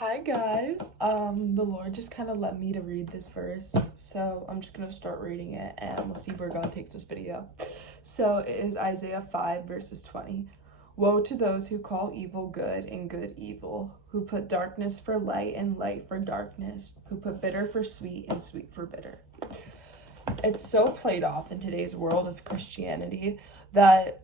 Hi guys. The Lord just kind of led me to read this verse, so I'm just gonna start reading it and we'll see where God takes this video. So it is Isaiah 5 verses 20. Woe to those who call evil good and good evil, who put darkness for light and light for darkness, who put bitter for sweet and sweet for bitter. It's so played off in today's world of Christianity that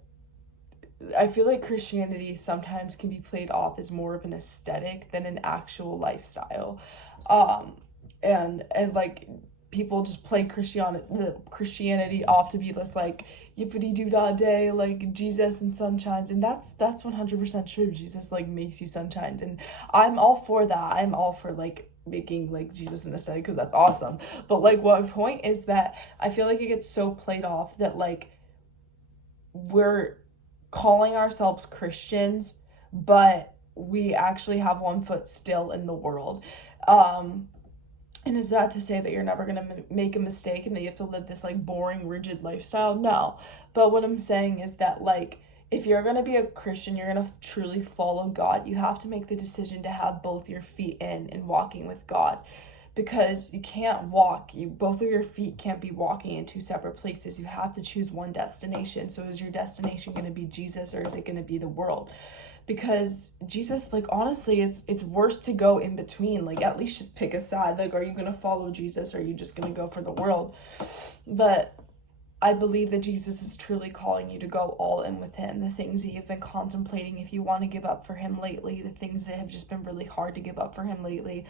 I feel like Christianity sometimes can be played off as more of an aesthetic than an actual lifestyle. Um, and like people just play Christianity off to be this like yippity doo dah day, like Jesus and sunshines, and that's 100% true. Jesus like makes you sunshines, and I'm all for that. I'm all for like making like Jesus an aesthetic because that's awesome. But like what point is that I feel like it gets so played off that like we're calling ourselves Christians, but we actually have one foot still in the world. Um, and is that to say that you're never going to make a mistake and that you have to live this like boring, rigid lifestyle? No. But what I'm saying is that like if you're going to be a Christian, you're going to truly follow God, you have to make the decision to have both your feet in and walking with God, because you can't walk, you both of your feet can't be walking in two separate places. You have to choose one destination. So is your destination going to be Jesus, or is it going to be the world? Because Jesus, like, honestly, it's worse to go in between. Like, at least just pick a side. Like, are you going to follow Jesus, or are you just going to go for the world? But I believe that Jesus is truly calling you to go all in with him. The things that you've been contemplating, if you want to give up for him lately, the things that have just been really hard to give up for him lately,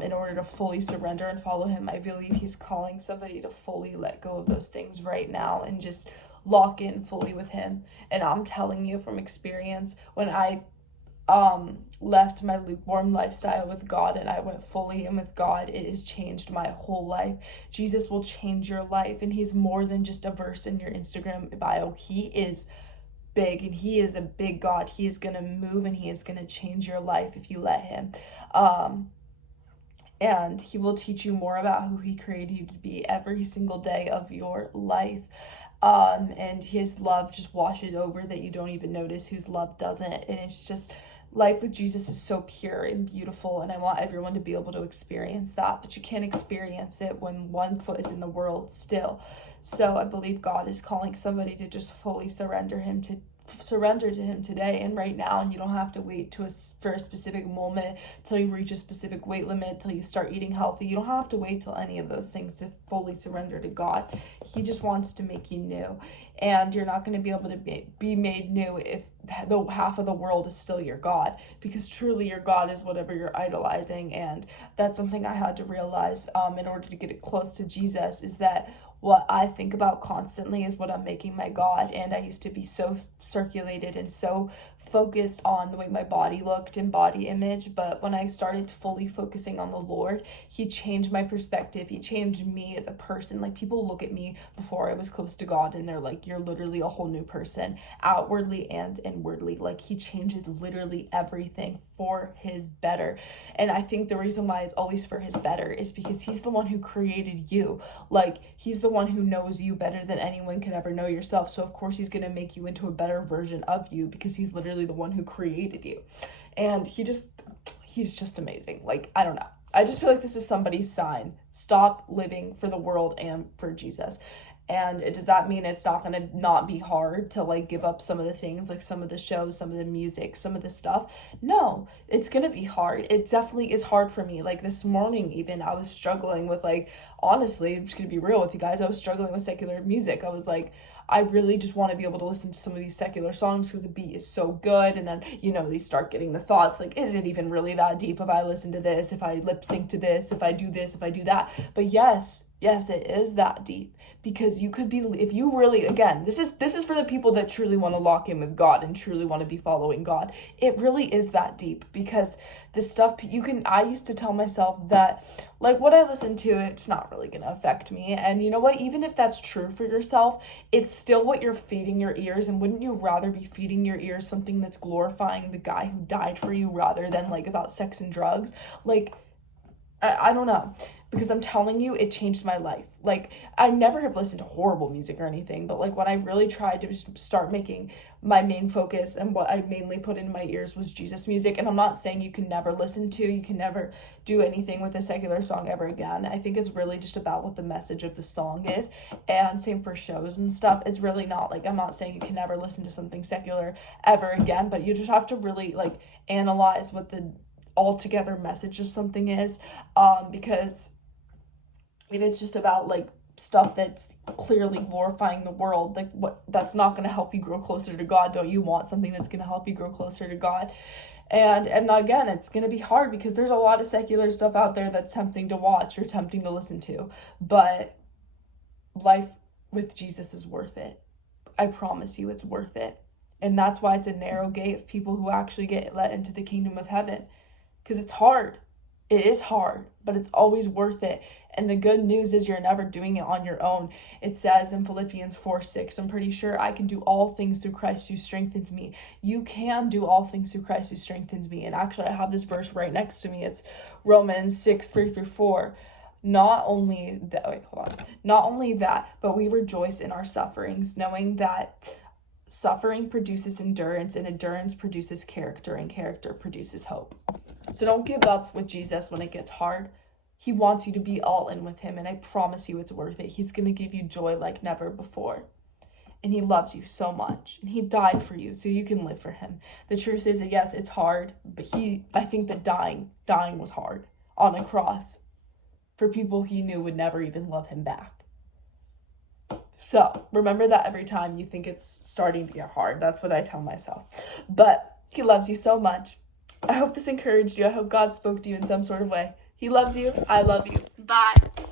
in order to fully surrender and follow him, I believe he's calling somebody to fully let go of those things right now and just lock in fully with him. And I'm telling you from experience, when I left my lukewarm lifestyle with God and I went fully in with God, it has changed my whole life. Jesus will change your life, and he's more than just a verse in your Instagram bio. He is big, and he is a big God. He is going to move and he is going to change your life if you let him. And he will teach you more about who he created you to be every single day of your life. And his love just washes over that you don't even notice whose love doesn't. And it's just, life with Jesus is so pure and beautiful, and I want everyone to be able to experience that, but you can't experience it when one foot is in the world still. So I believe God is calling somebody to just fully surrender to him today and right now, and you don't have to wait for a specific moment till you reach a specific weight limit, till you start eating healthy. You don't have to wait till any of those things to fully surrender to God. He just wants to make you new, and you're not going to be able to be made new if the half of the world is still your God, because truly your God is whatever you're idolizing. And that's something I had to realize in order to get it close to Jesus, is that what I think about constantly is what I'm making my God. And I used to be so circulated and so focused on the way my body looked and body image, but when I started fully focusing on the Lord, he changed my perspective. He changed me as a person. Like, people look at me before I was close to God and they're like, you're literally a whole new person, outwardly and inwardly. Like, he changes literally everything for his better. And I think the reason why it's always for his better is because he's the one who created you. Like, he's the one who knows you better than anyone could ever know yourself. So of course he's going to make you into a better version of you, because he's literally the one who created you. And he's just amazing. Like, I don't know, I just feel like this is somebody's sign. Stop living for the world and for Jesus. And does that mean it's not going to not be hard to like give up some of the things, like some of the shows, some of the music, some of the stuff? No, it's going to be hard. It definitely is hard for me. Like this morning, even I was struggling with, like, honestly, I'm just going to be real with you guys. I was struggling with secular music. I was like, I really just want to be able to listen to some of these secular songs because the beat is so good. And then, you start getting the thoughts like, is it even really that deep if I listen to this, if I lip sync to this, if I do this, if I do that? But yes, it is that deep, because you could be, if you really, again, this is for the people that truly want to lock in with God and truly want to be following God. It really is that deep, because the stuff I used to tell myself that, like, what I listen to, it's not really going to affect me. And you know what? Even if that's true for yourself, it's still what you're feeding your ears. And wouldn't you rather be feeding your ears something that's glorifying the guy who died for you rather than like about sex and drugs? Like, I don't know, because I'm telling you, it changed my life. Like, I never have listened to horrible music or anything, but like when I really tried to just start making my main focus and what I mainly put in my ears was Jesus music. And I'm not saying you can never listen to, you can never do anything with a secular song ever again. I think it's really just about what the message of the song is. And same for shows and stuff. It's really not like, I'm not saying you can never listen to something secular ever again, but you just have to really like analyze what the altogether message of something is, because if it's just about like stuff that's clearly glorifying the world, like what, that's not going to help you grow closer to God. Don't you want something that's going to help you grow closer to God? And again, it's going to be hard because there's a lot of secular stuff out there that's tempting to watch or tempting to listen to, but life with Jesus is worth it. I promise you, it's worth it. And that's why it's a narrow gate of people who actually get let into the kingdom of heaven, because it's hard. It is hard, but it's always worth it. And the good news is you're never doing it on your own. It says in Philippians 4:6, I'm pretty sure, I can do all things through Christ who strengthens me. You can do all things through Christ who strengthens me. And actually, I have this verse right next to me. It's Romans 6:3-4. Not only that, but we rejoice in our sufferings, knowing that suffering produces endurance, and endurance produces character, and character produces hope. So don't give up with Jesus when it gets hard. He wants you to be all in with him, and I promise you it's worth it. He's going to give you joy like never before. And he loves you so much, and he died for you so you can live for him. The truth is that yes, it's hard, but I think that dying was hard on a cross for people he knew would never even love him back. So remember that every time you think it's starting to get hard. That's what I tell myself. But he loves you so much. I hope this encouraged you. I hope God spoke to you in some sort of way. He loves you. I love you. Bye.